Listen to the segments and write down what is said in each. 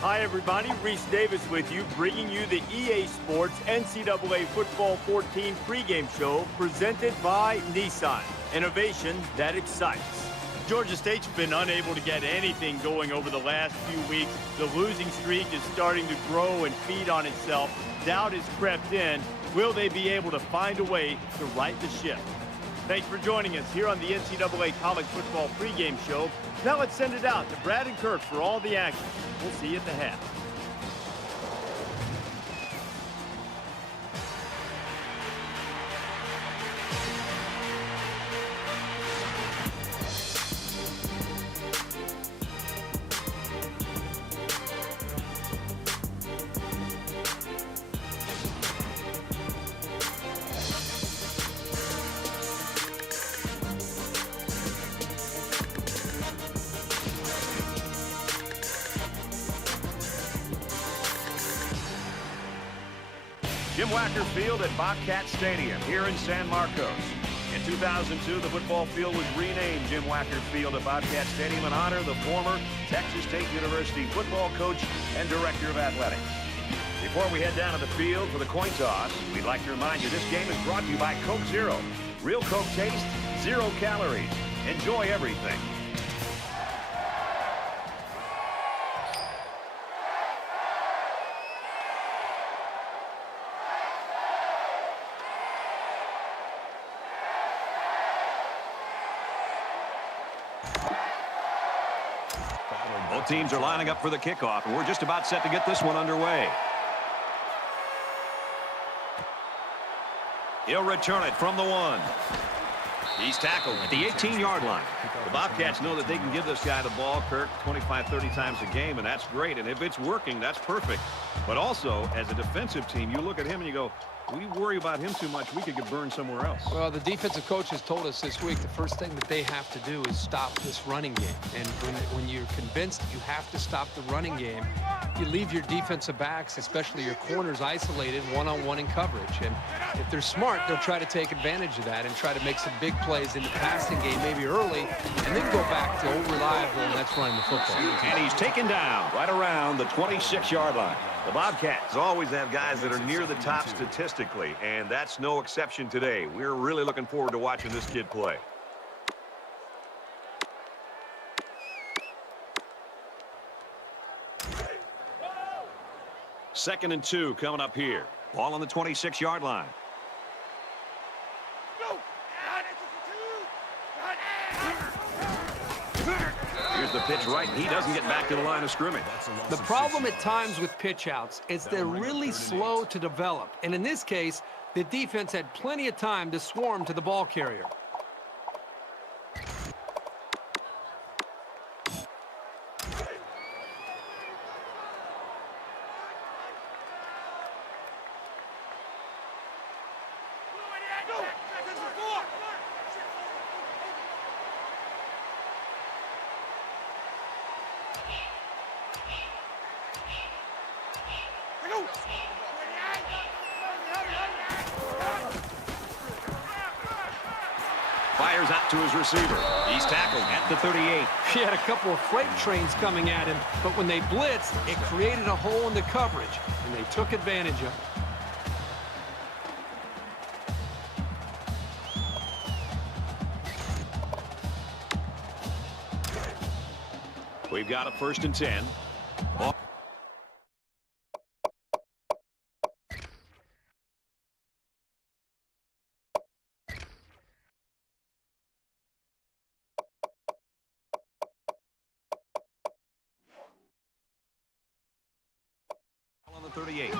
Hi, everybody. Reese Davis with you, bringing you the EA Sports NCAA Football 14 pregame show presented by Nissan. Innovation that excites. Georgia State's been unable to get anything going over the last few weeks. The losing streak is starting to grow and feed on itself. Doubt has crept in. Will they be able to find a way to right the ship? Thanks for joining us here on the NCAA College Football pregame show. Now let's send it out to Brad and Kirk for all the action. We'll see you at the half. Jim Wacker Field at Bobcat Stadium here in San Marcos. In 2002, the football field was renamed Jim Wacker Field at Bobcat Stadium in honor of the former Texas State University football coach and director of athletics. Before we head down to the field for the coin toss, we'd like to remind you this game is brought to you by Coke Zero. Real Coke taste, 0 calories. Enjoy everything. Both teams are lining up for the kickoff, and we're just about set to get this one underway. He'll return it from the 1. He's tackled at the 18-yard line. The Bobcats know that they can give this guy the ball, Kirk, 25, 30 times a game, and that's great. And if it's working, that's perfect. But also, as a defensive team, you look at him and you go, we worry about him too much. We could get burned somewhere else. Well, the defensive coaches told us this week the first thing that they have to do is stop this running game. And when you're convinced you have to stop the running game, you leave your defensive backs, especially your corners, isolated one-on-one in coverage. And if they're smart, they'll try to take advantage of that and try to make some big plays in the passing game, maybe early, and then go back to old reliable, and that's running the football. And he's taken down right around the 26-yard line. The Bobcats always have guys that are near the top statistically, and that's no exception today. We're really looking forward to watching this kid play. Second and 2 coming up here. Ball on the 26-yard line. Here's the pitch right. He doesn't get back to the line of scrimmage. The problem at times with pitch outs is they're really slow to develop. And in this case, the defense had plenty of time to swarm to the ball carrier. Fires out to his receiver. He's tackled at the 38. He had a couple of freight trains coming at him, but when they blitzed, it created a hole in the coverage, and they took advantage of it. We've got a 1st and 10. On the 38.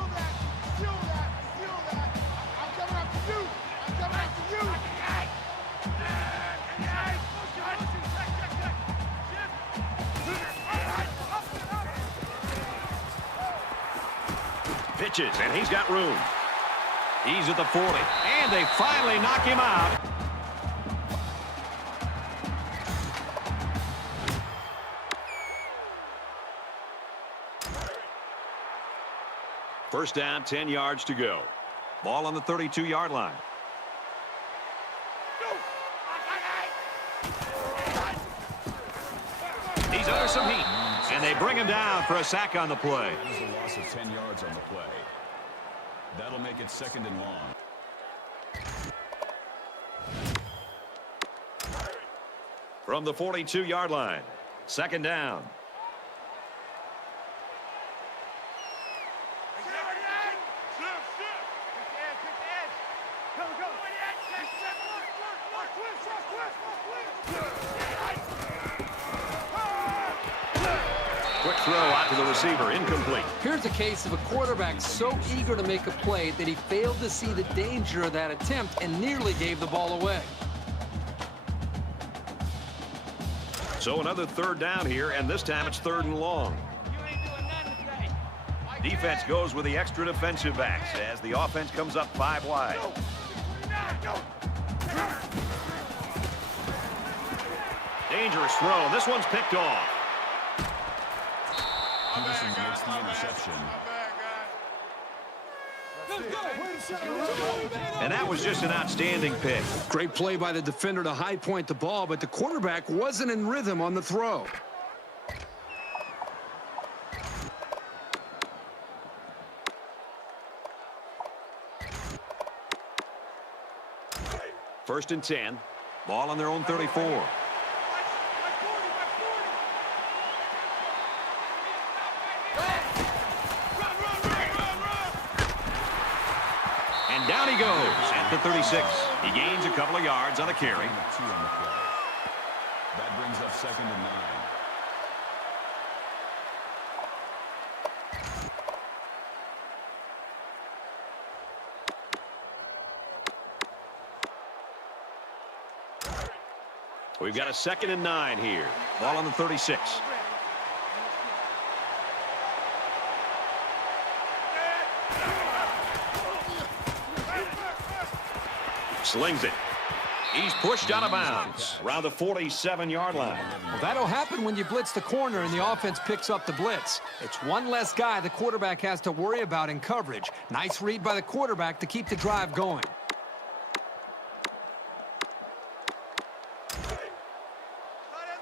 Pitches, and he's got room. He's at the 40, and they finally knock him out. First down, 10 yards to go. Ball on the 32-yard line. He's under some heat. And they bring him down for a sack on the play. That is a loss of 10 yards on the play. That'll make it 2nd and long. From the 42-yard line, 2nd down. Quick throw out to the receiver, incomplete. Here's a case of a quarterback so eager to make a play that he failed to see the danger of that attempt and nearly gave the ball away. So another 3rd down here, and this time it's 3rd and long. Defense goes with the extra defensive backs as the offense comes up 5 wide. Dangerous throw. This one's picked off. Henderson makes the interception. And that was just an outstanding pick. Great play by the defender to high point the ball, but the quarterback wasn't in rhythm on the throw. First and 10. Ball on their own 34. And down he goes at the 36. He gains a couple of yards on a carry. 2 on the play. That brings up 2nd and 9. We've got a 2nd and 9 here. Ball on the 36. Slings it. He's pushed out of bounds around the 47-yard line. Well, that'll happen when you blitz the corner and the offense picks up the blitz. It's one less guy the quarterback has to worry about in coverage. Nice read by the quarterback to keep the drive going.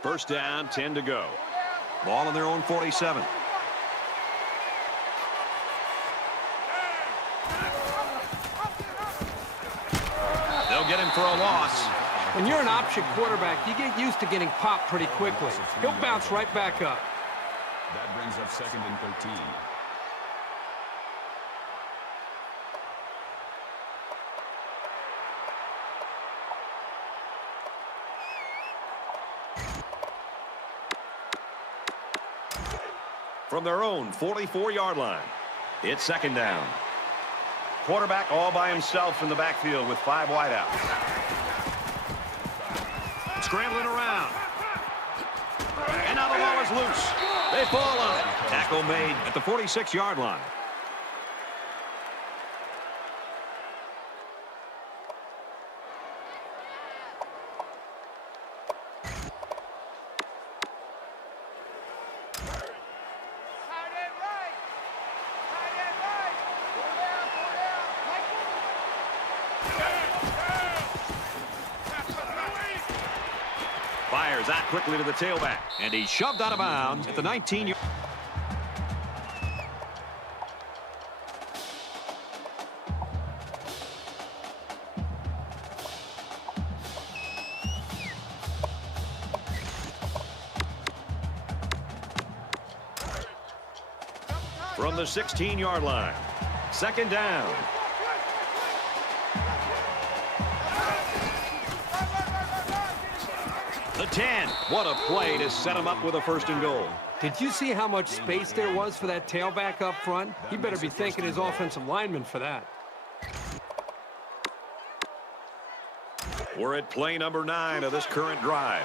First down, 10 to go. Ball on their own 47. They'll get him for a loss. When you're an option quarterback, you get used to getting popped pretty quickly. He'll bounce right back up. That brings up 2nd and 13. From their own 44-yard line, it's 2nd down. Quarterback all by himself in the backfield with 5 wideouts. Scrambling around. And now the ball is loose. They fall on it. Tackle made at the 46-yard line. Fires that quickly to the tailback. And he's shoved out of bounds at the 19-yard. From the 16-yard line. 2nd down. The 10. What a play to set him up with a 1st and goal. Did you see how much space there was for that tailback up front? He better be thanking his offensive lineman for that. We're at play number 9 of this current drive.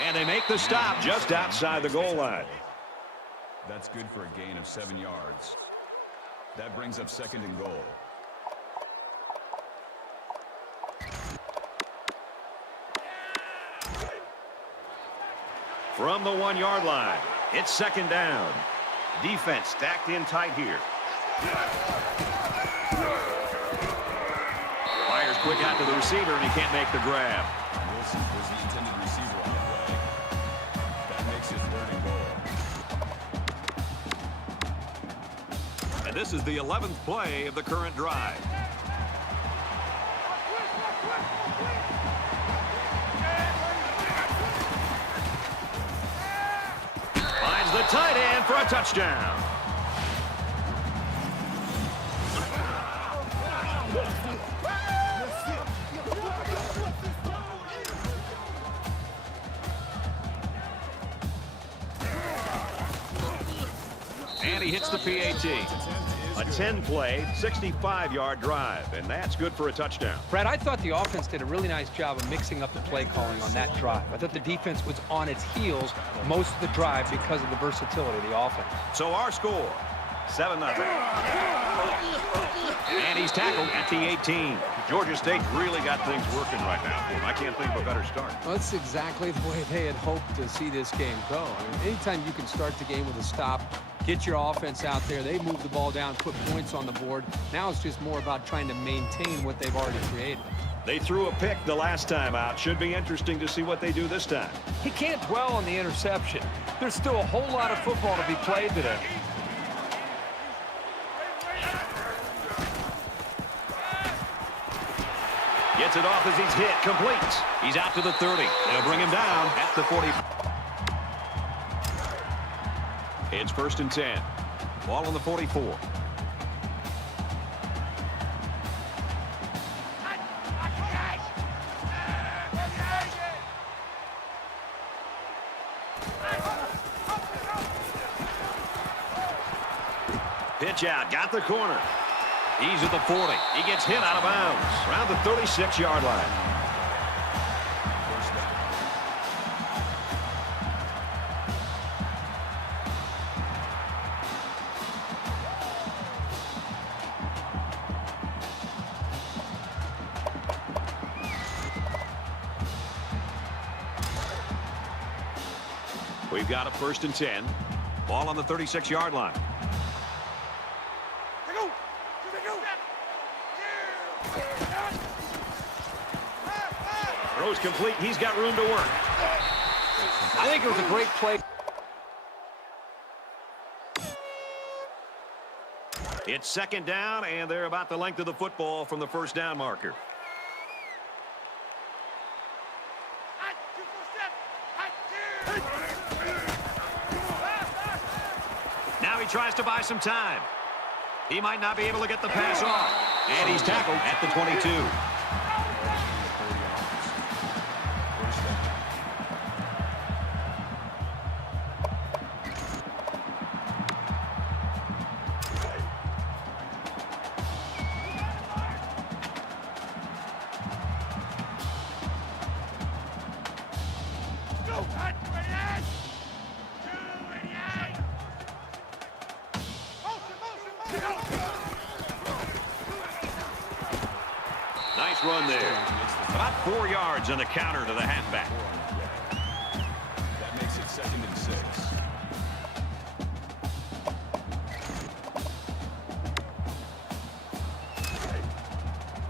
And they make the stop just outside the goal line. That's good for a gain of 7 yards. That brings up 2nd and goal. From the 1-yard line, it's 2nd down. Defense stacked in tight here. Fires quick out to the receiver, and he can't make the grab. Wilson was the intended receiver on the play. That makes it 3rd and goal. And this is the 11th play of the current drive. Finds the tight end for a touchdown. And he hits the PAT. A 10-play, 65-yard drive, and that's good for a touchdown. Brad, I thought the offense did a really nice job of mixing up the play calling on that drive. I thought the defense was on its heels most of the drive because of the versatility of the offense. So our score, 7-0. And he's tackled at the 18. Georgia State really got things working right now for him. I can't think of a better start. Well, that's exactly the way they had hoped to see this game go. I mean, anytime you can start the game with a stop, get your offense out there, they move the ball down, put points on the board. Now it's just more about trying to maintain what they've already created. They threw a pick the last time out. Should be interesting to see what they do this time. He can't dwell on the interception. There's still a whole lot of football to be played today. Gets it off as he's hit. Complete. He's out to the 30. They'll bring him down at the 40. It's 1st and 10. Ball on the 44. Pitch out. Got the corner. He's at the 40. He gets hit out of bounds around the 36-yard line. We've got a 1st and 10. Ball on the 36-yard line. Throws complete. He's got room to work. I think it was a great play. It's 2nd down, and they're about the length of the football from the 1st down marker. Now he tries to buy some time. He might not be able to get the pass off. And he's tackled at the 22. Nice run there. About 4 yards on the counter to the halfback. That makes it 2nd and 6.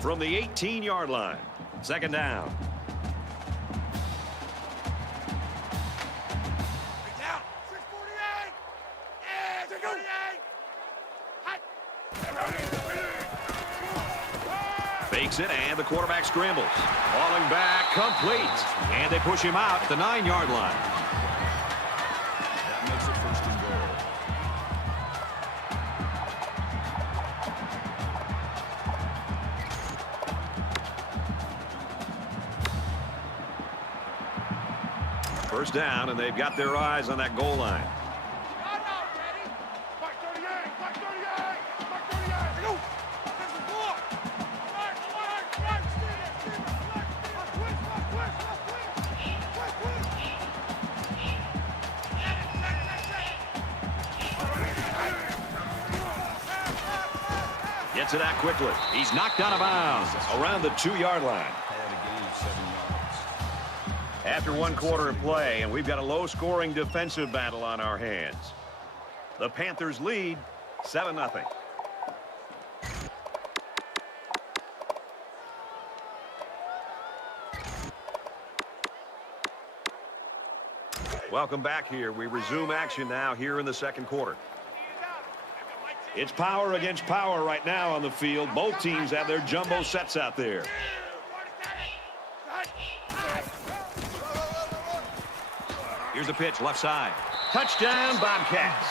From the 18-yard line. 2nd down. Fakes it, and the quarterback scrambles. Falling back, complete. And they push him out at the 9-yard line. That makes it 1st and goal. 1st down, and they've got their eyes on that goal line. Gets it out quickly. He's knocked out of bounds around the 2-yard line. Call it a gain of 7 yards. After 1 quarter of play, and we've got a low-scoring defensive battle on our hands. The Panthers lead 7-0. Welcome back here. We resume action now here in the second quarter. It's power against power right now on the field. Both teams have their jumbo sets out there. Here's the pitch, left side. Touchdown, Bobcats.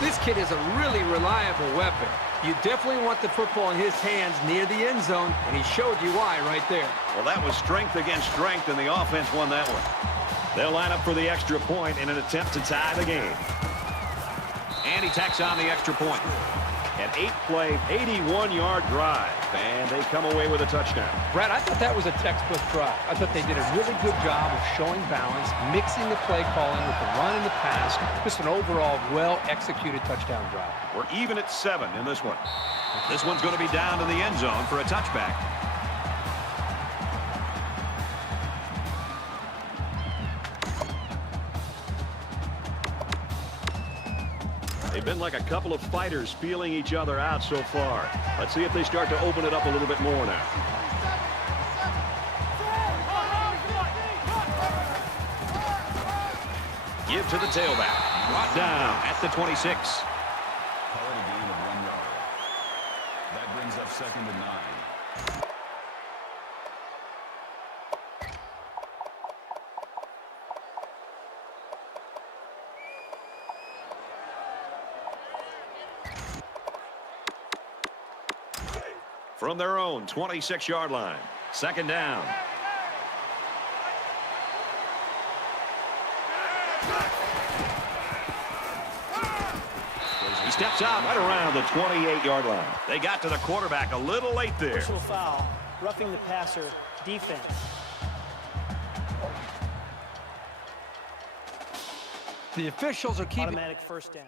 This kid is a really reliable weapon. You definitely want the football in his hands near the end zone, and he showed you why right there. Well, that was strength against strength, and the offense won that one. They'll line up for the extra point in an attempt to tie the game. And he tacks on the extra point. An 8-play, 81-yard drive, and they come away with a touchdown. Brad, I thought that was a textbook drive. I thought they did a really good job of showing balance, mixing the play calling with the run and the pass. Just an overall well-executed touchdown drive. We're even at 7 in this one. This one's going to be down to the end zone for a touchback. They've been like a couple of fighters feeling each other out so far. Let's see if they start to open it up a little bit more now. Give to the tailback. Brought down at the 26. Call it a gain of 1 yard. That brings up 2nd and 9. From their own 26-yard line. 2nd down. He steps out right around the 28-yard line. They got to the quarterback a little late there. Personal foul, roughing the passer, defense. The officials are keeping... Automatic first down.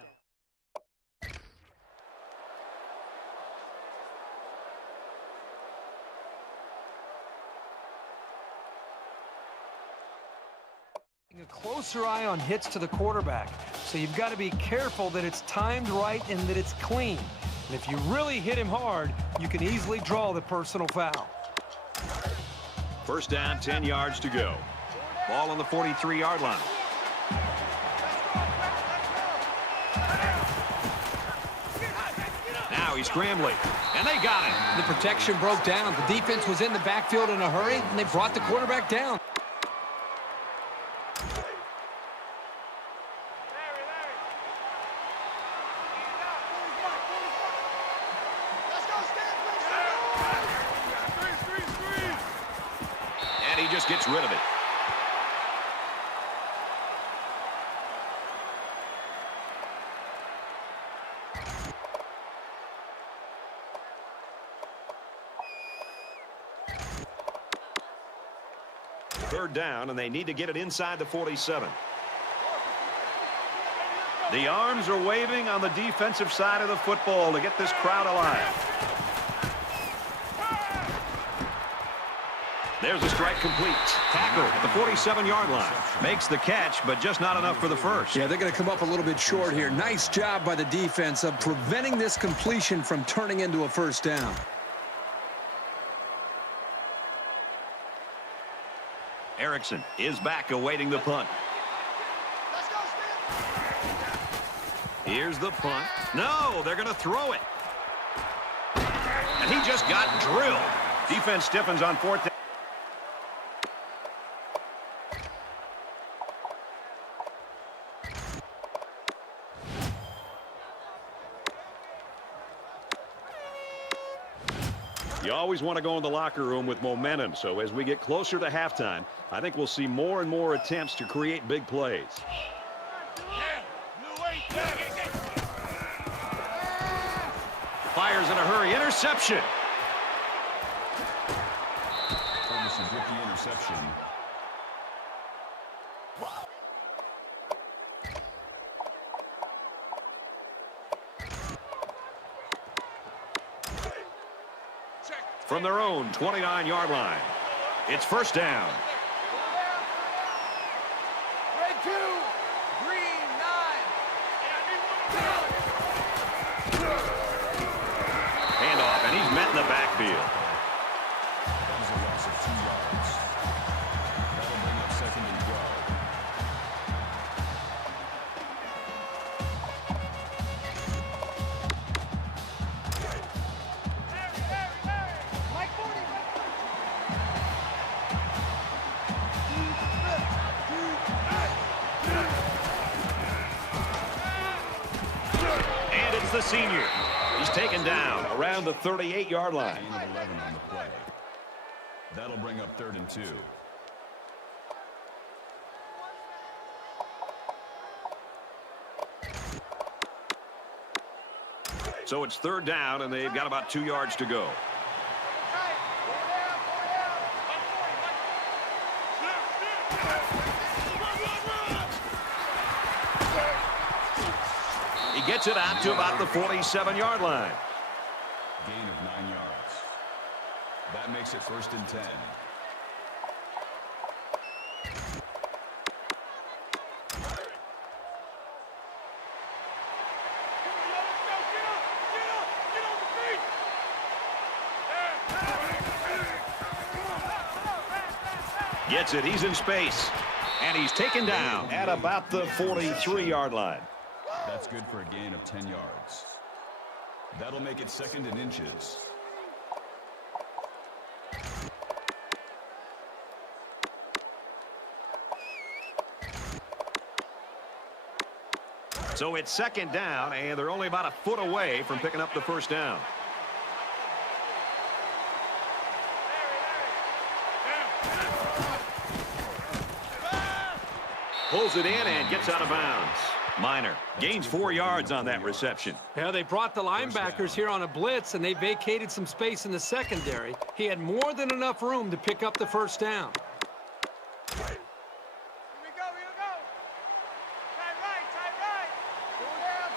A closer eye on hits to the quarterback, so you've got to be careful that it's timed right and that it's clean. And if you really hit him hard, you can easily draw the personal foul. First down, 10 yards to go. Ball on the 43-yard line. Now he's scrambling, and they got him. The protection broke down. The defense was in the backfield in a hurry, and they brought the quarterback down. And he just gets rid of it. Third down, and they need to get it inside the 47. The arms are waving on the defensive side of the football to get this crowd alive. There's a strike complete. Tackle at the 47-yard line. Makes the catch, but just not enough for the first. Yeah, they're going to come up a little bit short here. Nice job by the defense of preventing this completion from turning into a first down. Erickson is back awaiting the punt. Here's the punt. No, they're going to throw it. And he just got drilled. Defense stiffens on 4th down. You always want to go in the locker room with momentum, so as we get closer to halftime, I think we'll see more and more attempts to create big plays. Fires in a hurry. Interception. Ferguson's rookie interception. From their own 29-yard line. It's first down. Red 2, green 9. Handoff, and he's met in the backfield. the senior. He's taken down around the 38-yard line. Gain of 11 on the play. That'll bring up 3rd and 2. So it's 3rd down, and they've got about 2 yards to go. He gets it out to about the 47-yard line. Gain of 9 yards. That makes it 1st and 10. Gets it. He's in space. And he's taken down at about the 43-yard line. That's good for a gain of 10 yards. That'll make it 2nd and inches. So it's 2nd down, and they're only about a foot away from picking up the 1st down. Pulls it in and gets out of bounds. Minor gains 4 yards on that reception. Yeah, they brought the linebackers here on a blitz, and they vacated some space in the secondary. He had more than enough room to pick up the 1st down. Here we go. Tight right. Pull down.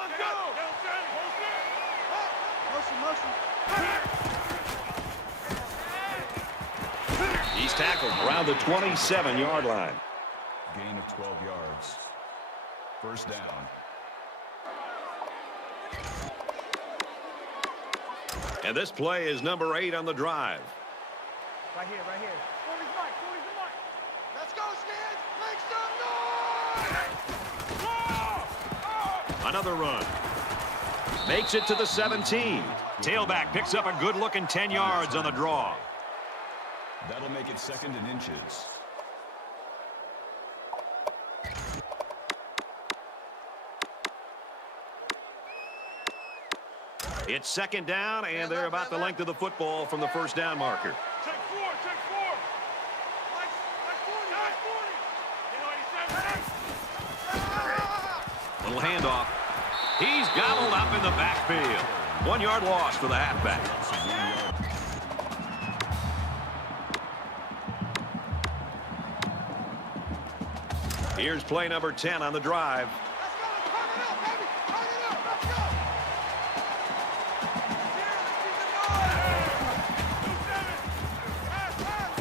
Let's go. Motion. He's tackled around the 27-yard line. Gain of 12 yards. 1st down. And this play is number 8 on the drive. Right here. 40's mark. Let's go, Skins. Make some noise! Another run. Makes it to the 17. Tailback picks up a good-looking 10 yards on the draw. That'll make it 2nd and inches. It's 2nd down, and they're about the length of the football from the 1st down marker. Check 4. Like 40. Little handoff. He's gobbled up in the backfield. 1 yard loss for the halfback. Here's play number 10 on the drive.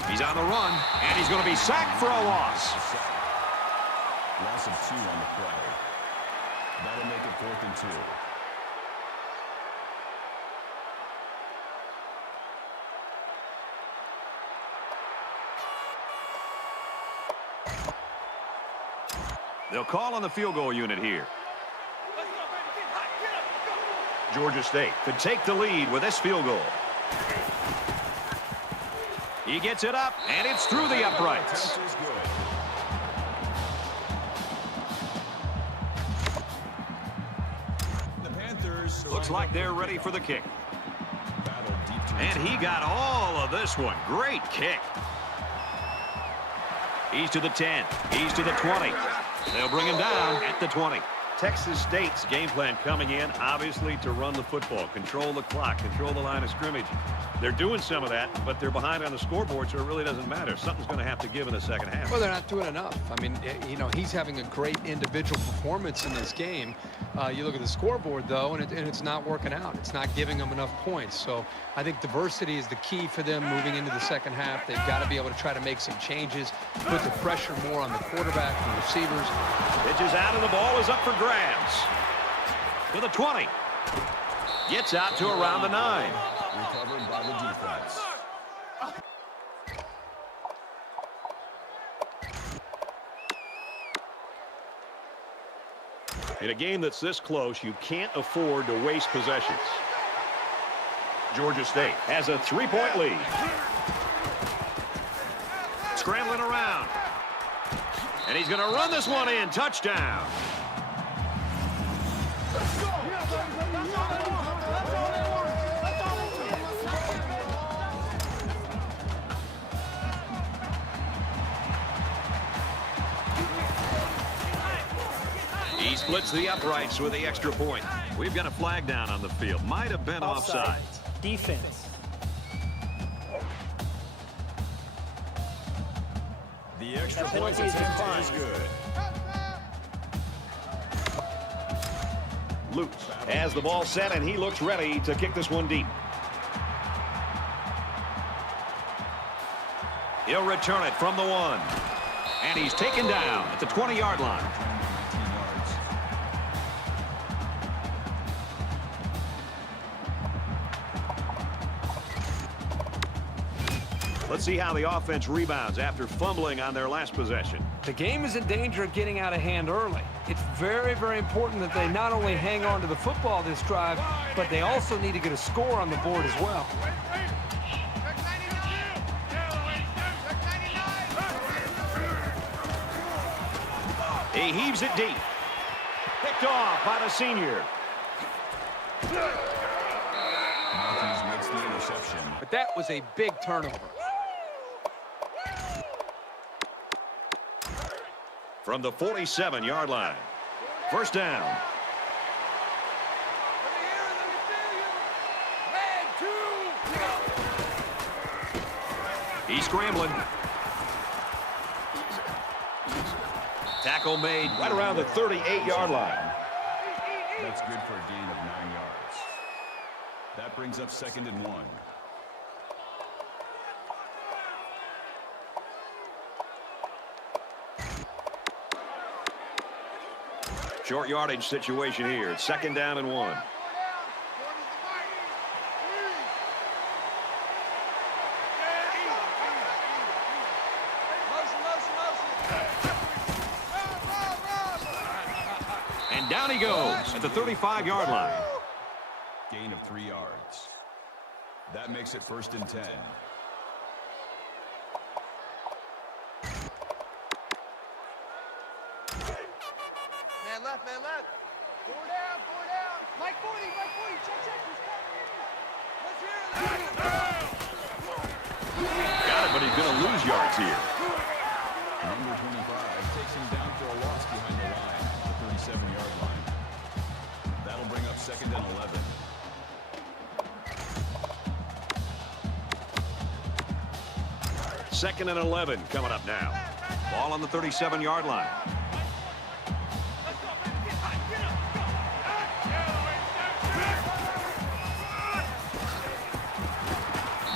He's on the run, and he's going to be sacked for a loss. Loss of 2 on the play. That'll make it 4th and 2. They'll call on the field goal unit here. Georgia State could take the lead with this field goal. He gets it up, and it's through the uprights. The Panthers Looks like they're ready for the kick. And he got all of this one. Great kick. He's to the 10. He's to the 20. They'll bring him down at the 20. Texas State's game plan coming in, obviously, to run the football, control the clock, control the line of scrimmage. They're doing some of that, but they're behind on the scoreboard, so it really doesn't matter. Something's going to have to give in the second half. Well, they're not doing enough. I mean, you know, he's having a great individual performance in this game. You look at the scoreboard, though, and it's not working out. It's not giving them enough points. So I think diversity is the key for them moving into the second half. They've got to be able to try to make some changes, put the pressure more on the quarterback and the receivers. Pitches out, and the ball is up for grabs. To the 20. Gets out to around the 9. recovered by the defense. In a game that's this close, you can't afford to waste possessions. Georgia State has a 3-point lead. Scrambling around. And he's going to run this one in. Touchdown. splits the uprights with the extra point. We've got a flag down on the field. Might have been offside. Defense. The extra That point penalty is attempt declined. is good. Luke has the ball set, and he looks ready to kick this one deep. He'll return it from the 1. And he's taken down at the 20-yard line. 19 yards. Let's see how the offense rebounds after fumbling on their last possession. The game is in danger of getting out of hand early. It's very, very important that they not only hang on to the football this drive, but they also need to get a score on the board as well. He heaves it deep. Picked off by the senior. Matthews makes the interception. But that was a big turnover. From the 47-yard line. First down. He's scrambling. Tackle made right around the 38-yard line. That's good for a gain of 9 yards. That brings up 2nd and 1. Short yardage situation here. It's 2nd down and 1. And down he goes at the 35-yard line. Gain of 3 yards. That makes it 1st and 10. Man left, man left. 4 down, 4 down. Mike 40, check, he's coming. Let's hear it. Got it, but he's going to lose yards here. Number 25 takes him down for a loss behind the line, the 37-yard line. That'll bring up 2nd and 11. Second and 11 coming up now. Ball on the 37-yard line.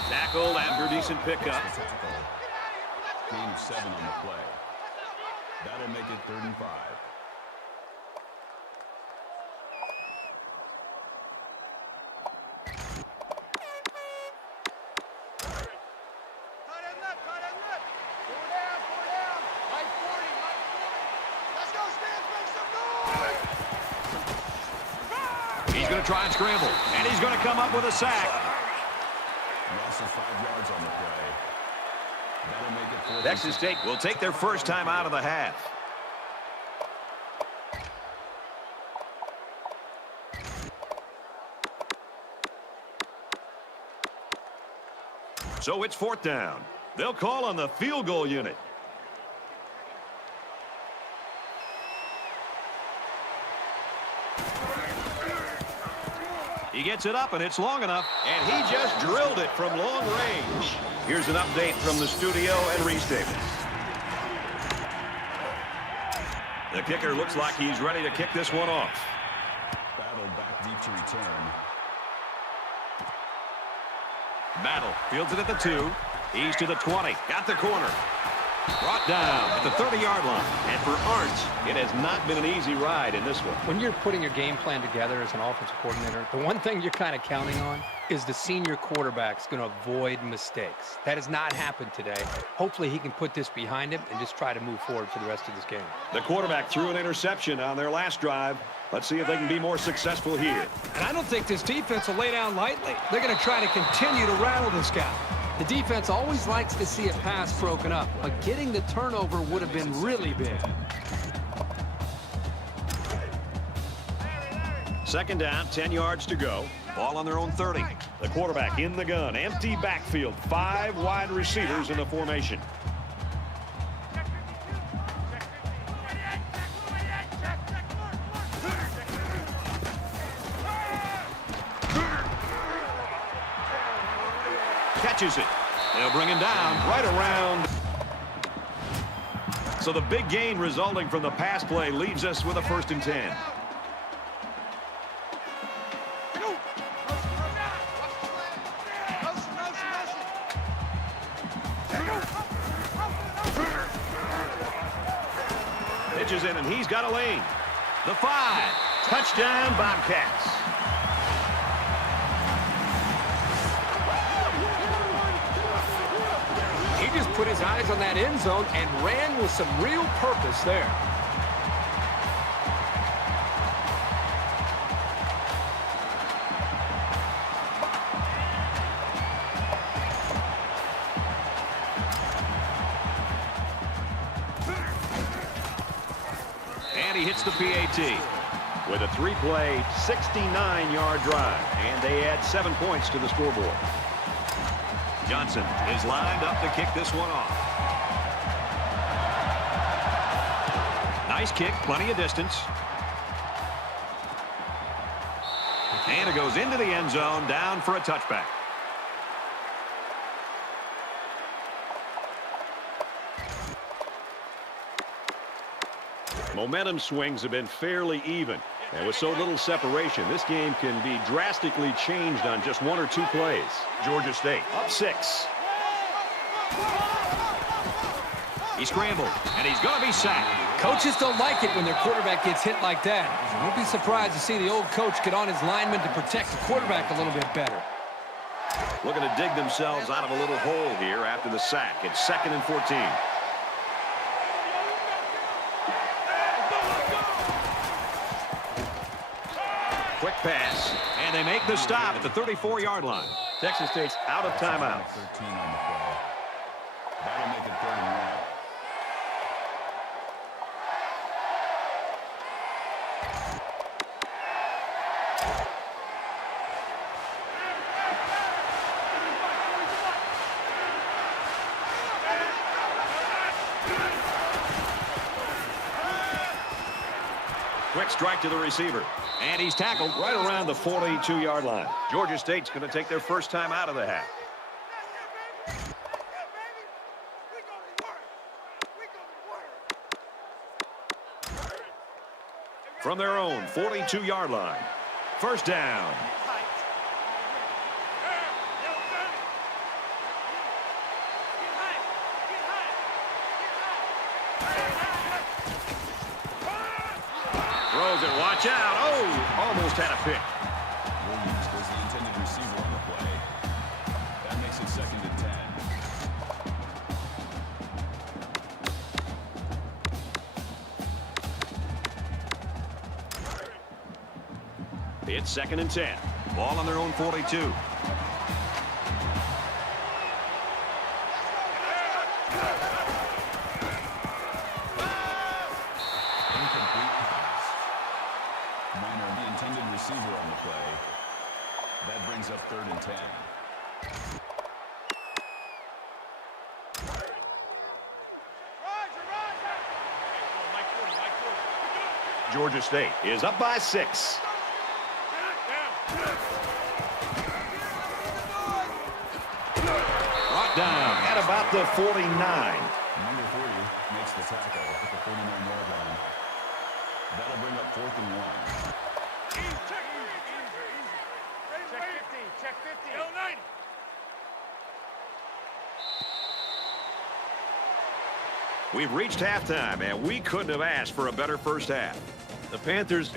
Tackled after a decent pickup. Gain of 7 on the play. That'll make it 3rd and 5. Tight end left. 4 down. Mike 40. Let's go, Stans, make some noise. He's going to try and scramble, and he's going to come up with a sack. Loss of 5 yards on the play. That'll make it 4th. Texas State will take their first time out of the half. So it's 4th down. They'll call on the field goal unit. He gets it up, and it's long enough, and he just drilled it from long range. Here's an update from the studio and Reese Davis. The kicker looks like he's ready to kick this one off. Battle back deep to return. Battle fields it at the 2. He's to the 20. Got the corner. Brought down at the 30-yard line. And for Arndt, it has not been an easy ride in this one. When you're putting your game plan together as an offensive coordinator, the one thing you're kind of counting on is the senior quarterback's going to avoid mistakes. That has not happened today. Hopefully he can put this behind him and just try to move forward for the rest of this game. The quarterback threw an interception on their last drive. Let's see if they can be more successful here. And I don't think this defense will lay down lightly. They're going to try to continue to rattle this guy. The defense always likes to see a pass broken up, but getting the turnover would have been really big. 2nd down, 10 yards to go. Ball on their own 30. The quarterback in the gun. Empty backfield. 5 wide receivers in the formation. catches it. They'll bring him down right around. So the big gain resulting from the pass play leaves us with a 1st and 10. Pitches in, and he's got a lane. The 5. Touchdown, Bobcats. He just put his eyes on that end zone and ran with some real purpose there. And he hits the PAT with a 3-play, 69-yard drive. And they add 7 points to the scoreboard. Johnson is lined up to kick this one off. Nice kick, plenty of distance. And it goes into the end zone, down for a touchback. Momentum swings have been fairly even. And with so little separation, this game can be drastically changed on just 1 or 2 plays. Georgia State up 6. He scrambled, and he's going to be sacked. Coaches don't like it when their quarterback gets hit like that. Won't be surprised to see the old coach get on his lineman to protect the quarterback a little bit better. Looking to dig themselves out of a little hole here after the sack. It's 2nd and 14. Quick pass, and they make the stop at the 34-yard line. Texas State's out of timeout. 13 on the play. That'll make it 3rd and 1. Quick strike to the receiver. And he's tackled right around the 42-yard line. Georgia State's going to take their first time out of the half. From their own 42-yard line. 1st down. Throws it, watch out. Oh, almost had a pick. Williams was the intended receiver on the play. That makes it 2nd and 10. It's 2nd and 10. Ball on their own 42. Receiver on the play. That brings up 3rd and 10. Georgia State is up by 6. Brought down at about the 49. Number 40 makes the tackle at the 49-yard line. That'll bring up 4th and 1. Check 50. Yo, 90. We've reached halftime, and we couldn't have asked for a better first half. The Panthers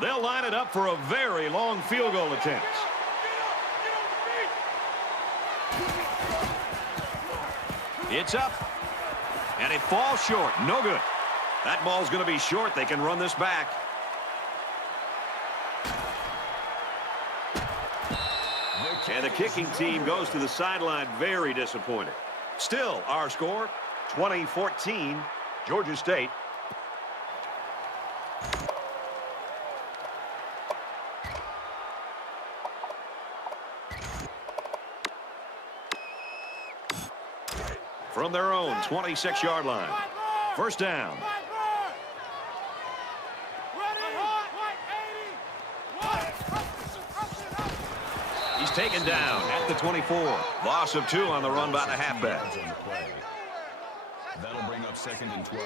They'll line it up for a very long field goal attempt. It's up. And it falls short. No good. That ball's going to be short. They can run this back. And the kicking team goes to the sideline very disappointed. Still, our score, 20-14, Georgia State. From their own 26-yard line. First down. He's taken down at the 24. Loss of 2 on the run by the halfback. That'll bring up 2nd and 12.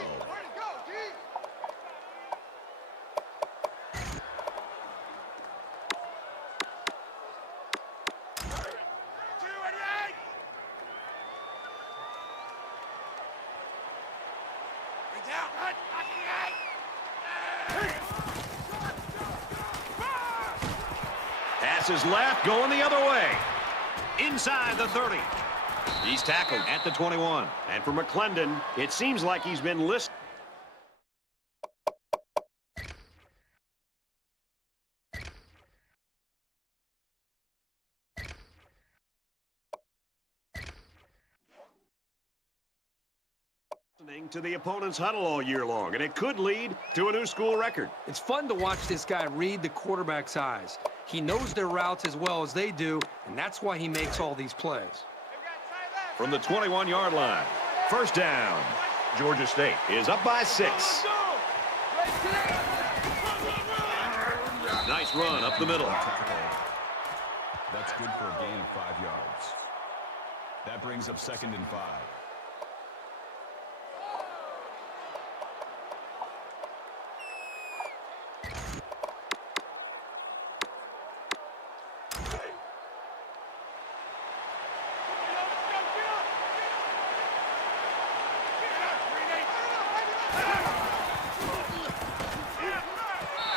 Pass is left, going the other way. Inside the 30. He's tackled at the 21. And for McClendon, it seems like he's been listed. To the opponent's huddle all year long, and it could lead to a new school record. It's fun to watch this guy read the quarterback's eyes. He knows their routes as well as they do, and that's why he makes all these plays. From the 21-yard line, first down. Georgia State is up by 6. Nice run up the middle. That's good for a gain of 5 yards. That brings up 2nd and 5.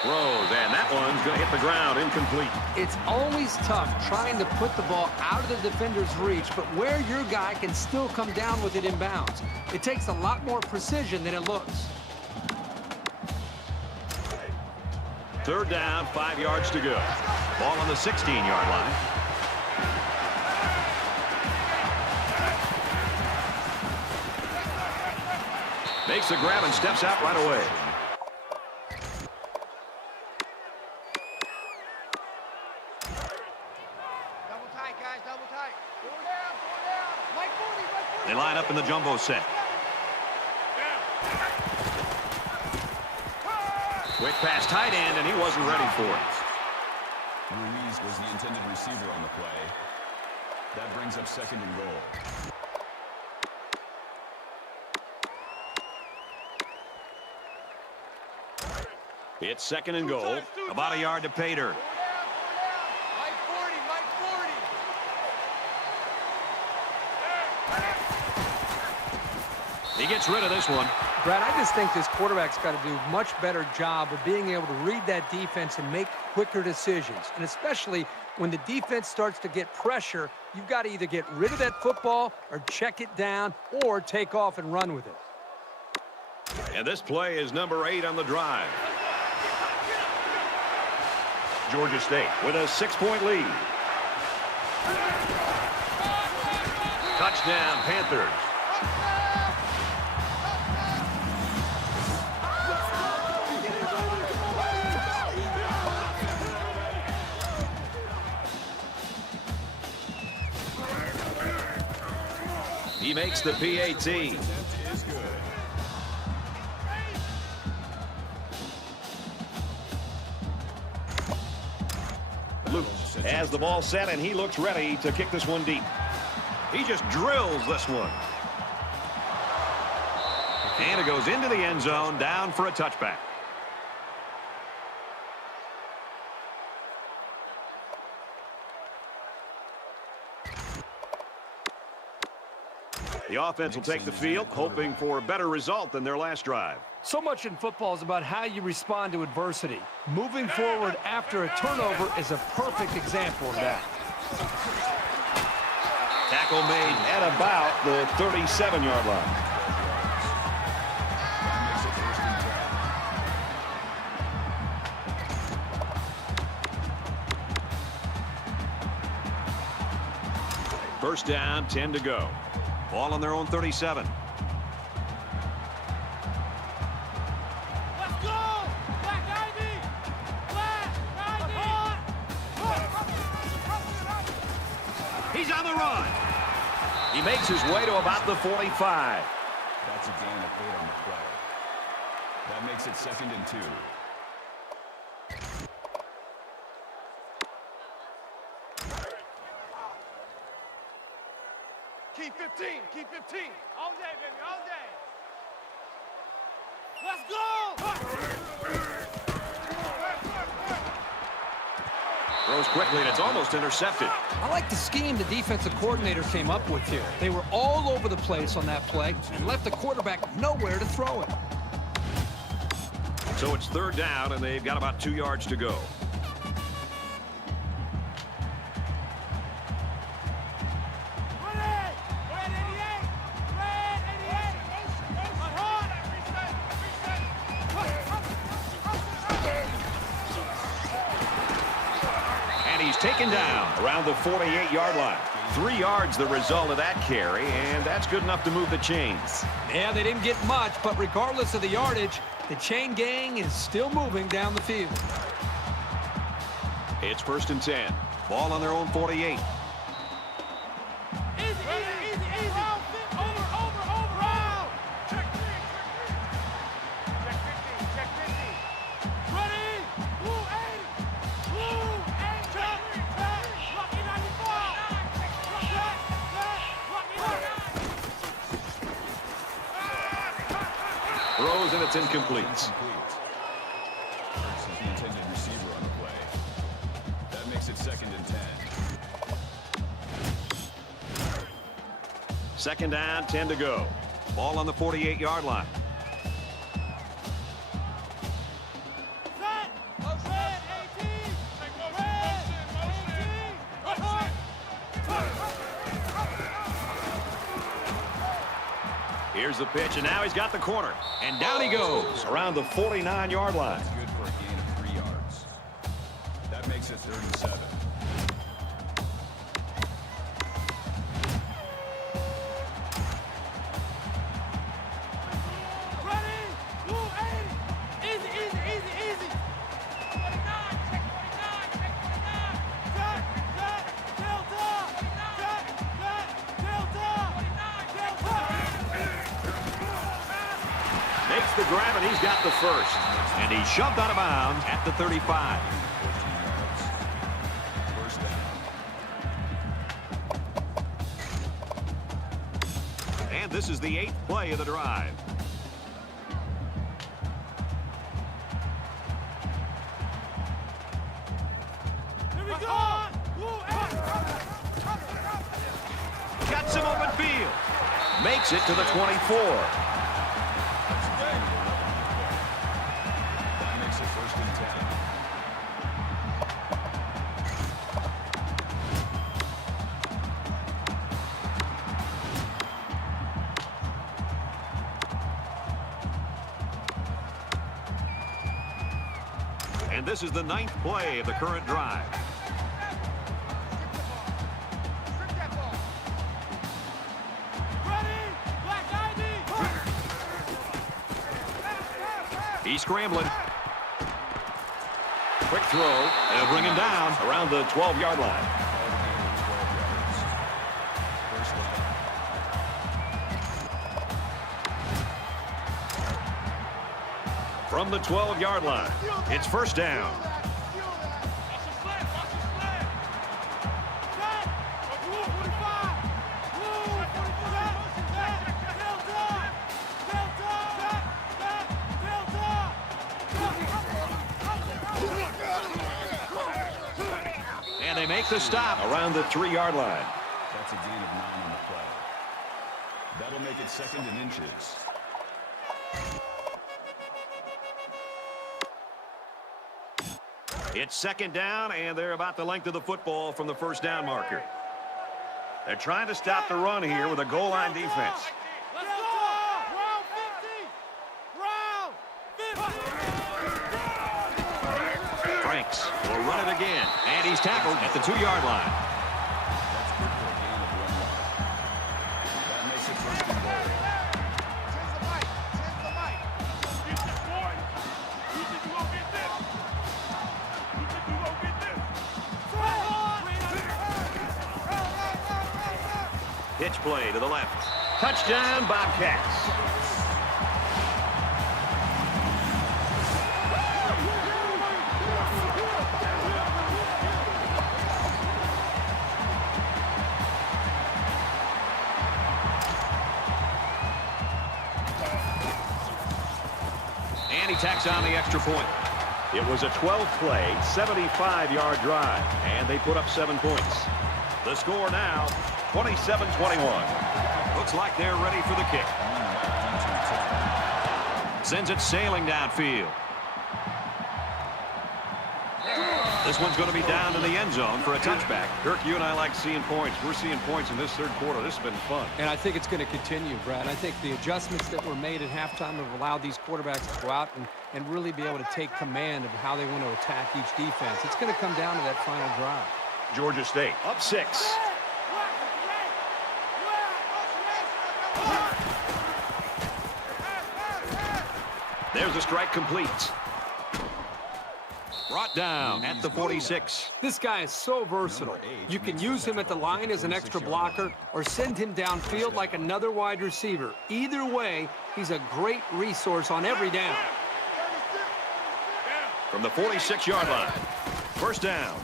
Throws, and that one's going to hit the ground, incomplete. It's always tough trying to put the ball out of the defender's reach, but where your guy can still come down with it in bounds. It takes a lot more precision than it looks. Third down, 5 yards to go. Ball on the 16-yard line. Makes the grab and steps out right away. They line up in the jumbo set. Quick pass, tight end, and he wasn't ready for it. Ruiz was the intended receiver on the play. That brings up 2nd and goal. It's 2nd and goal. About a yard to Pater. He gets rid of this one. Brad, I just think this quarterback's got to do a much better job of being able to read that defense and make quicker decisions. And especially when the defense starts to get pressure, you've got to either get rid of that football or check it down or take off and run with it. And this play is number 8 on the drive. Georgia State with a 6-point lead. Touchdown, Panthers. He makes the PAT. Luke has the ball set, and he looks ready to kick this one deep. He just drills this one. And it goes into the end zone, down for a touchback. The offense will take the field, hoping for a better result than their last drive. So much in football is about how you respond to adversity. Moving forward after a turnover is a perfect example of that. Tackle made at about the 37-yard line. First down, 10 to go. Ball on their own 37. Let's go! Black Ivy! Black Ivy! He's on the run. He makes his way to about the 45. That's a gain of 8 on the play. That makes it 2nd and 2. Keep 15! Keep 15! All day, baby, all day! Let's go! Throws quickly, and it's almost intercepted. I like the scheme the defensive coordinator came up with here. They were all over the place on that play and left the quarterback nowhere to throw it. So it's 3rd down, and they've got about 2 yards to go. Taken down around the 48-yard line. 3 yards the result of that carry, and that's good enough to move the chains. Yeah, they didn't get much, but regardless of the yardage, the chain gang is still moving down the field. It's 1st and 10. Ball on their own 48. Throws, and it's incomplete. Versus the intended receiver on the play. That makes it 2nd and 10. 2nd down, 10 to go. Ball on the 48-yard line. Here's the pitch, and now he's got the corner. And down he goes around the 49-yard line. That's good for a gain of 3 yards. That makes it 3rd and 7. The grab, and he's got the first. And he's shoved out of bounds at the 35. 14 yards. First down. And this is the 8th play of the drive. Here we go! Got some open field. Makes it to the 24. And this is the 9th play of the current drive. He's scrambling. Quick throw, and it'll bring him down around the 12-yard line. From the 12-yard line, it's 1st down. And they make the stop around the 3-yard line. That's a gain of 9 on the play. That'll make it 2nd and inches. It's 2nd down, and they're about the length of the football from the first down marker. They're trying to stop the run here with a goal line defense. Franks will run it again, and he's tackled at the 2-yard line. That's good for a gain of 1 yard. That makes it 1st and goal. Pitch play to the left. Touchdown, Bobcats. And he tacks on the extra point. It was a 12-play, 75-yard drive, and they put up 7 points. The score now, 27-21. Looks like they're ready for the kick. Sends it sailing downfield. This one's going to be down to the end zone for a touchback. Kirk, you and I like seeing points. We're seeing points in this 3rd quarter. This has been fun. And I think it's going to continue, Brad. I think the adjustments that were made at halftime have allowed these quarterbacks to go out and really be able to take command of how they want to attack each defense. It's going to come down to that final drive. Georgia State up 6. There's a strike complete. Brought down at the 46. This guy is so versatile. You can use him at the line as an extra blocker or send him downfield like another wide receiver. Either way, he's a great resource on every down. From the 46-yard line. First down.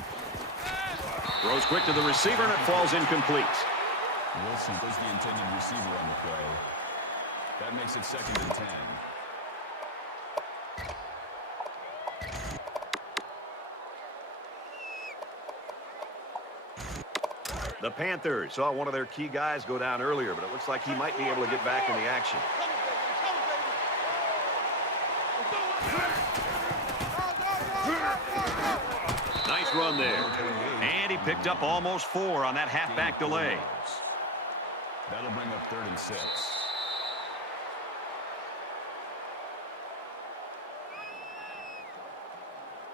Throws quick to the receiver, and it falls incomplete. Wilson was the intended receiver on the play. That makes it 2nd and 10. The Panthers saw one of their key guys go down earlier, but it looks like he might be able to get back in the action. Nice run there. And he picked up almost 4 on that halfback delay. That'll bring up 3rd and 6.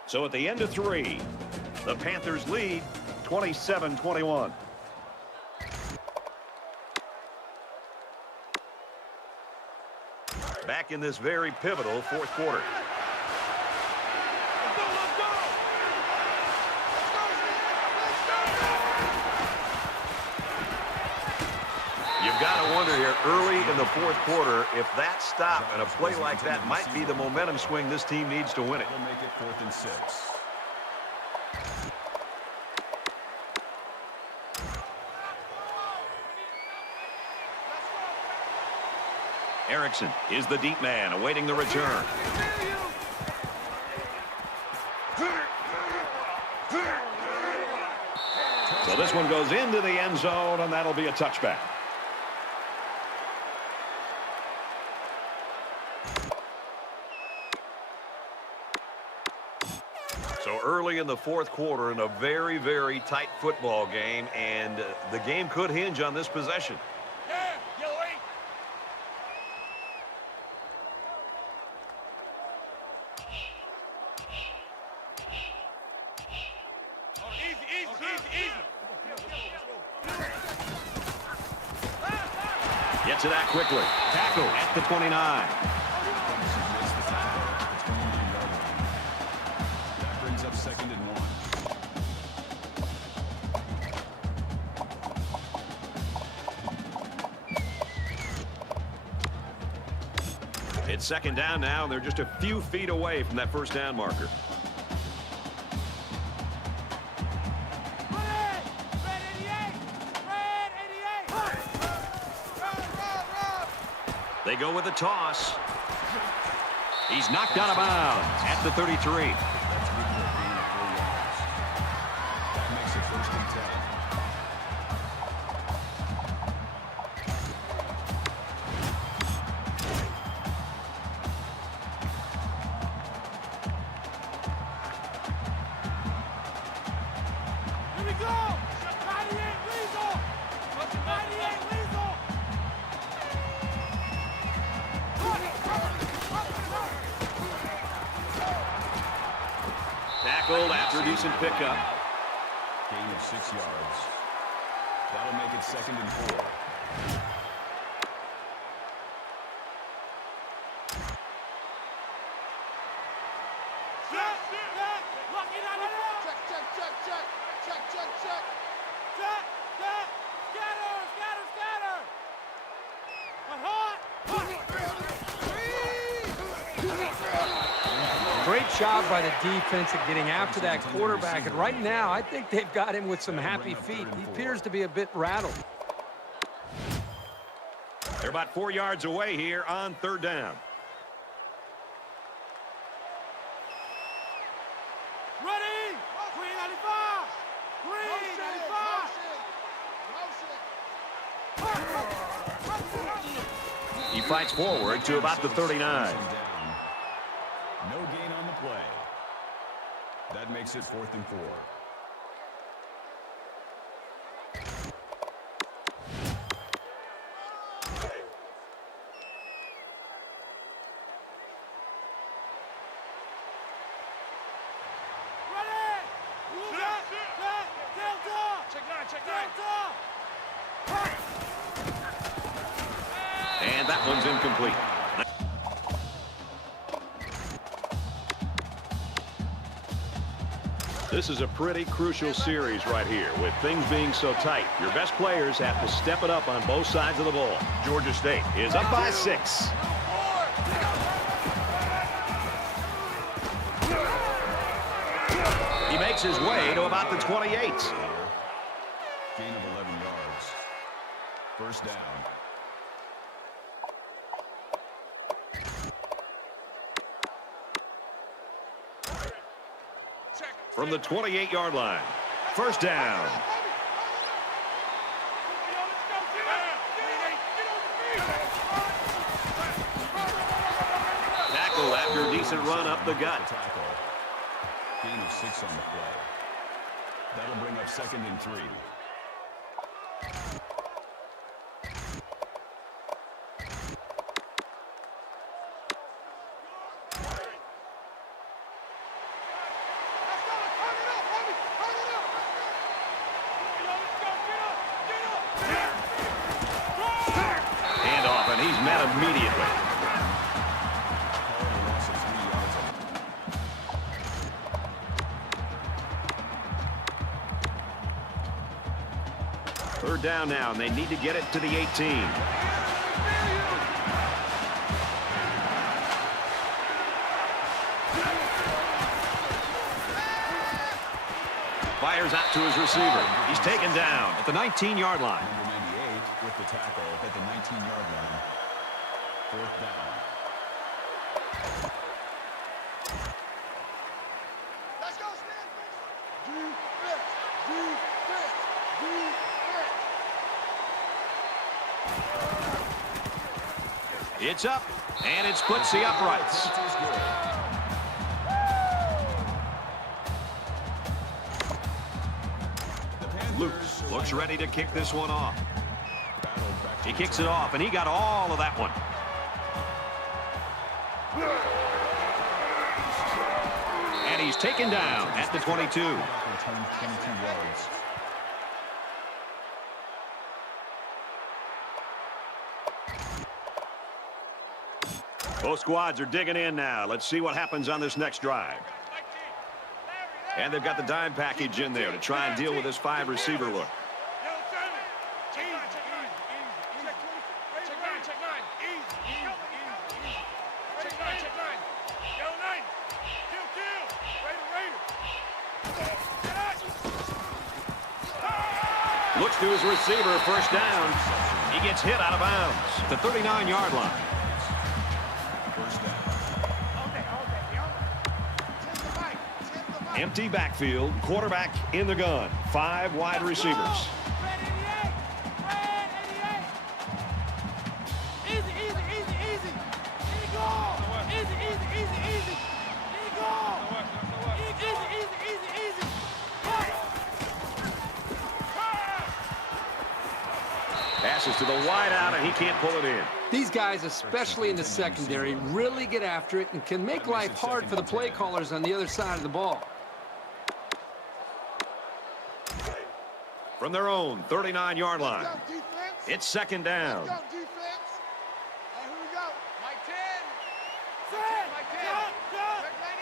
So at the end of 3, the Panthers lead 27-21. Back in this very pivotal 4th quarter. You've got to wonder here early in the 4th quarter if that stop and a play like that might be the momentum swing this team needs to win it. That'll make it 4th and 6. Erickson is the deep man awaiting the return. So this one goes into the end zone, and that'll be a touchback. So early in the 4th quarter in a very, very tight football game, and the game could hinge on this possession. Gets it out quickly. Tackle at the 29. That brings up 2nd and 1. It's 2nd down now, and they're just a few feet away from that first down marker. They go with a toss. He's knocked out of bounds at the 33. That's good for a gain of 4 yards. That makes it 1st and Tackled after a decent pickup. Gain of 6 yards. That'll make it 2nd and 4. Great job by the defense at getting after that quarterback. And right now, I think they've got him with some happy feet. He appears to be a bit rattled. They're about 4 yards away here on 3rd down. Ready? 395. He fights forward to about the 39. No gain on the play. That makes it 4th and 4. And that one's incomplete. This is a pretty crucial series right here. With things being so tight, your best players have to step it up on both sides of the ball. Georgia State is up by 6. He makes his way to about the 28. Gain of 11 yards. 1st down. From the 28-yard line. 1st down. Tackle after a decent run up the gut. Gain of 6 on the play. That'll bring up 2nd and 3. He's met immediately. Loss of 3 yards. 3rd down now, and they need to get it to the 18. Fires out to his receiver. He's taken down at the 19-yard line. Number 98 with the tackle at the 19-yard line. 4th down. Let's go, Stanford! Defense! Defense! Defense! It's up, and it splits the uprights. Luke looks ready to kick this one off. He kicks it off, and he got all of that one. And he's taken down at the 22. Both squads are digging in now. Let's see what happens on this next drive. And they've got the dime package in there to try and deal with this 5-receiver look. Looks to his receiver, 1st down. He gets hit out of bounds at the 39-yard line. Empty backfield, quarterback in the gun. 5 wide receivers. passes to the wide out, and he can't pull it in. These guys, especially in the secondary, really get after it and can make life hard for the play callers on the other side of the ball. From their own 39-yard line, it's second down. Let's go, defense. Hey, here we go. Mike 10. Mike 10. Rick 99.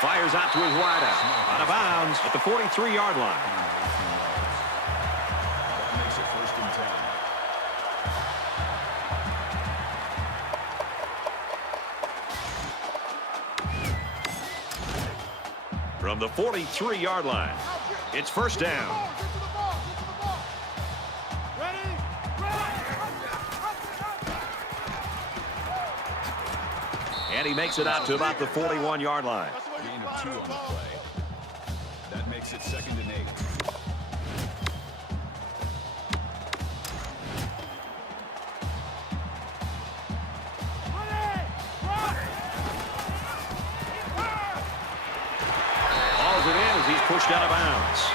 Fires out to his wideout. Out of bounds at the 43-yard line. That makes it first and 10. From the 43-yard line, it's first down. And he makes it out to about the 41-yard line. Gain of 2 on the play. That makes it second and 8. Hauls it in as he's pushed out of bounds.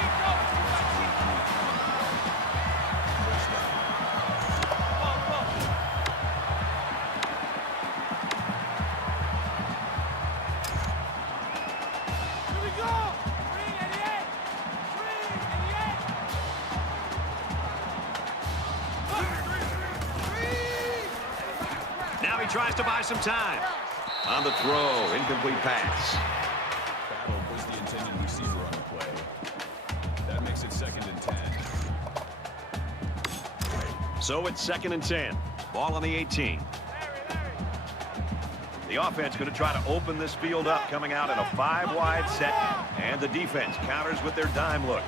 Now he tries to buy some time. On the throw, incomplete pass. Battle was the intended receiver on the play. That makes it second and 10. So it's second and 10. Ball on the 18. The offense going to try to open this field up, coming out in a 5-wide set, and the defense counters with their dime look.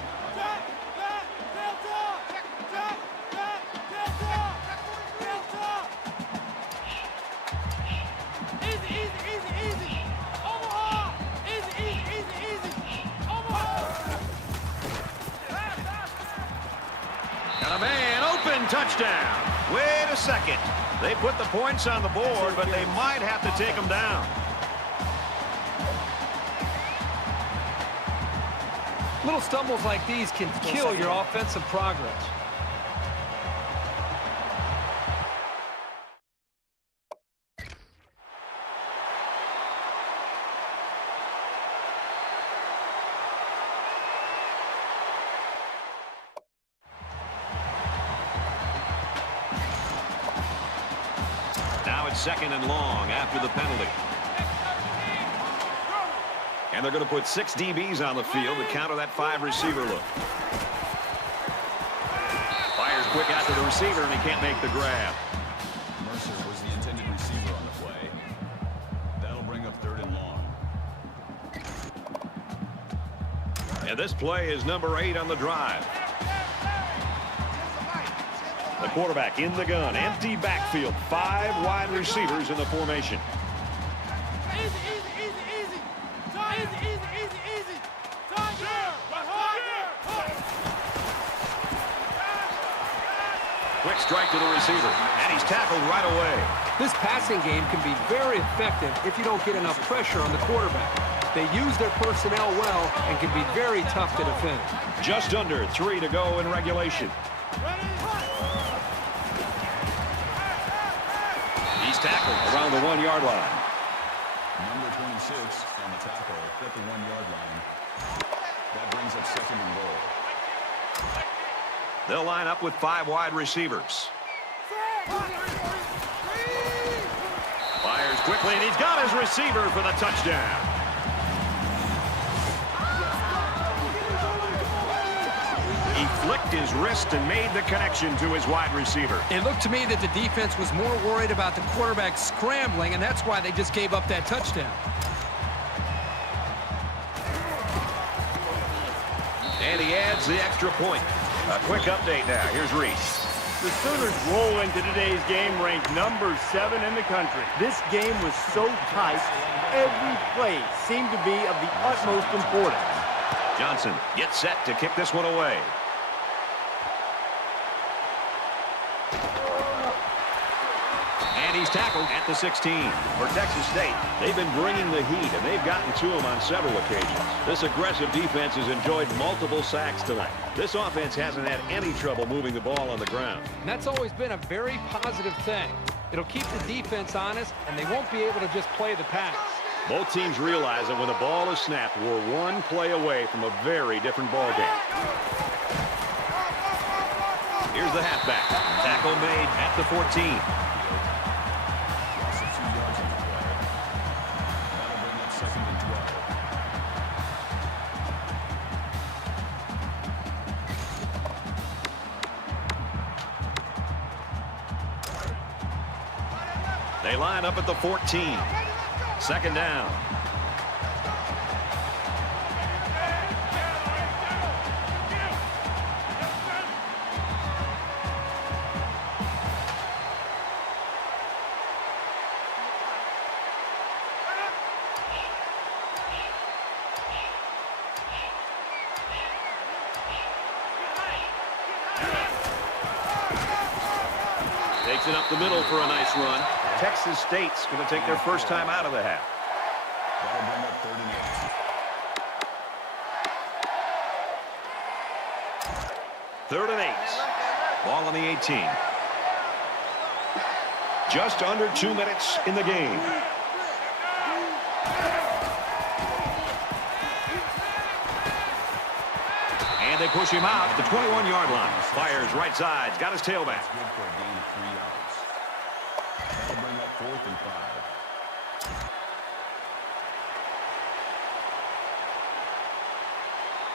Got a man open, touchdown. Wait a second. They put the points on the board, but they might have to take them down. Little stumbles like these can kill your offensive progress. Now it's second and long after the penalty. And they're going to put 6 DBs on the field to counter that 5-receiver look. Fires quick out to the receiver, and he can't make the grab. Mercer was the intended receiver on the play. That'll bring up third and long. And this play is number 8 on the drive. The quarterback in the gun, empty backfield, 5 wide receivers in the formation. Quick strike to the receiver, and he's tackled right away. This passing game can be very effective if you don't get enough pressure on the quarterback. They use their personnel well and can be very tough to defend. Just under 3 to go in regulation. He's tackled around the 1-yard line. Number 26 on the tackle at the 1-yard line. That brings up second and goal. They'll line up with 5 wide receivers. Fires quickly, and he's got his receiver for the touchdown. He flicked his wrist and made the connection to his wide receiver. It looked to me that the defense was more worried about the quarterback scrambling, and that's why they just gave up that touchdown. And he adds the extra point. A quick update now. Here's Reese. The Sooners roll into today's game ranked number 7 in the country. This game was so tight, every play seemed to be of the utmost importance. Johnson gets set to kick this one away. And he's tackled at the 16. For Texas State, they've been bringing the heat, and they've gotten to him on several occasions. This aggressive defense has enjoyed multiple sacks tonight. This offense hasn't had any trouble moving the ball on the ground. And that's always been a very positive thing. It'll keep the defense honest, and they won't be able to just play the pass. Both teams realize that when the ball is snapped, we're one play away from a very different ball game. Here's the halfback. Tackle made at the 14. Loss of 2 yards on the play. That'll bring up 2nd and 12. They line up at the 14. 2nd down. Takes it up the middle for a nice run. Texas State's going to take their first time out of the half. That'll bring up 3rd and 8. 3rd and 8. Ball on the 18. Just under 2 minutes in the game. And they push him out at the 21-yard line. Fires right side. Got his tailback. That's good for a gain of 3 yards. That'll bring up 4th and 5.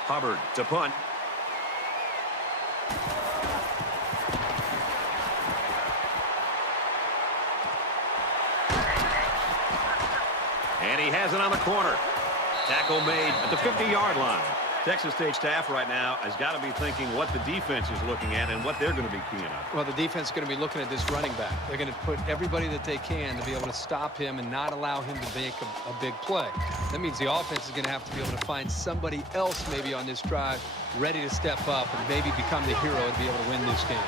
Hubbard to punt. And he has it on the corner. Tackle made at the 50-yard line. Texas State staff right now has got to be thinking what the defense is looking at and what they're going to be keying on. Well, the defense is going to be looking at this running back. They're going to put everybody that they can to be able to stop him and not allow him to make a big play. That means the offense is going to have to be able to find somebody else maybe on this drive ready to step up and maybe become the hero and be able to win this game.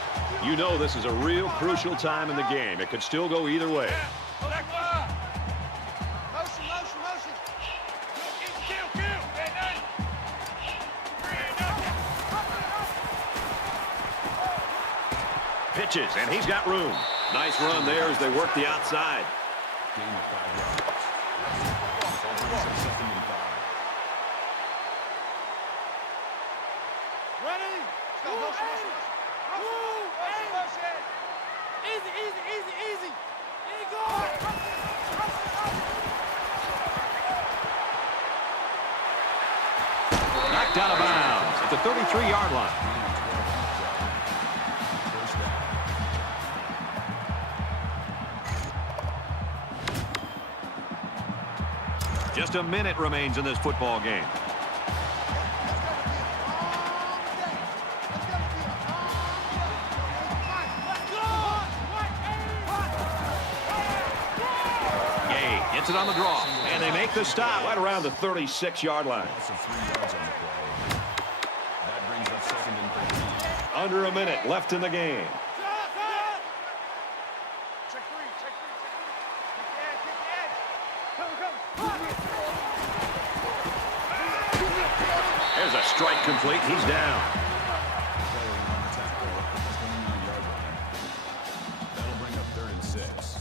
You know this is a real crucial time in the game. It could still go either way. Motion, motion, motion. Pitches, and he's got room. Nice run there as they work the outside. Gain of 5 yards. That brings up 2nd and 5. Ready? Let's go. Motion, motion, motion. Motion, motion. Easy, easy, easy, easy. There you go. Knocked out of bounds at the 33-yard line. Just a minute remains in this football game. Gay gets it on the draw, and they make the stop right around the 36-yard line. Loss of 3 yards on the play. That brings up 2nd and 13. Under a minute left in the game. Check three, check three, check three. Kick the edge, kick the edge. Come. There's a strike complete. He's down. Player on the tackle at the 29-yard line. That'll bring up 3rd and 6.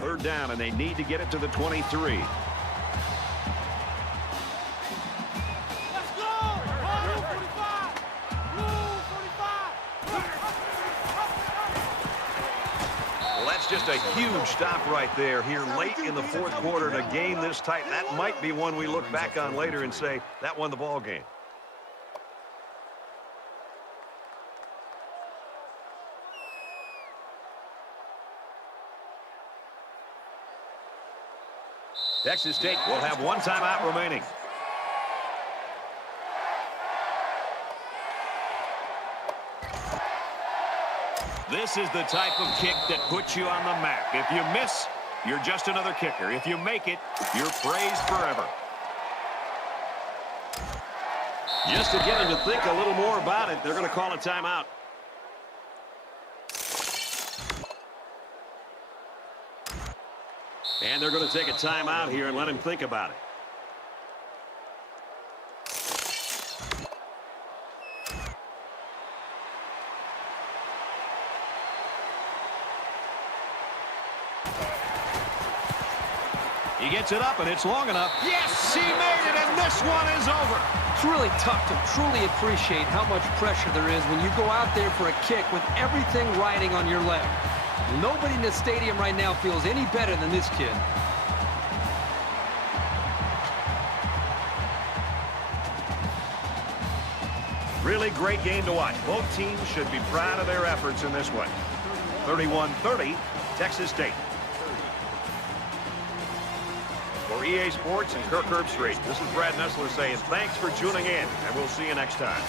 Third down, and they need to get it to the 23. Let's go. Blue 45. Blue 45. Well, that's just a huge stop right there here late in the 4th quarter in a game this tight. That might be one we look back on later and say that won the ball game. Texas State will have one timeout remaining. This is the type of kick that puts you on the map. If you miss, you're just another kicker. If you make it, you're praised forever. Just to get him to think a little more about it, they're going to call a timeout. And they're going to take a timeout here and let him think about it. He gets it up, and it's long enough. Yes, he made it, and this one is over. It's really tough to truly appreciate how much pressure there is when you go out there for a kick with everything riding on your leg. Nobody in the stadium right now feels any better than this kid. Really great game to watch. Both teams should be proud of their efforts in this one. 31-30, Texas State. For EA Sports and Kirk Herbstreit, this is Brad Nessler saying thanks for tuning in, and we'll see you next time.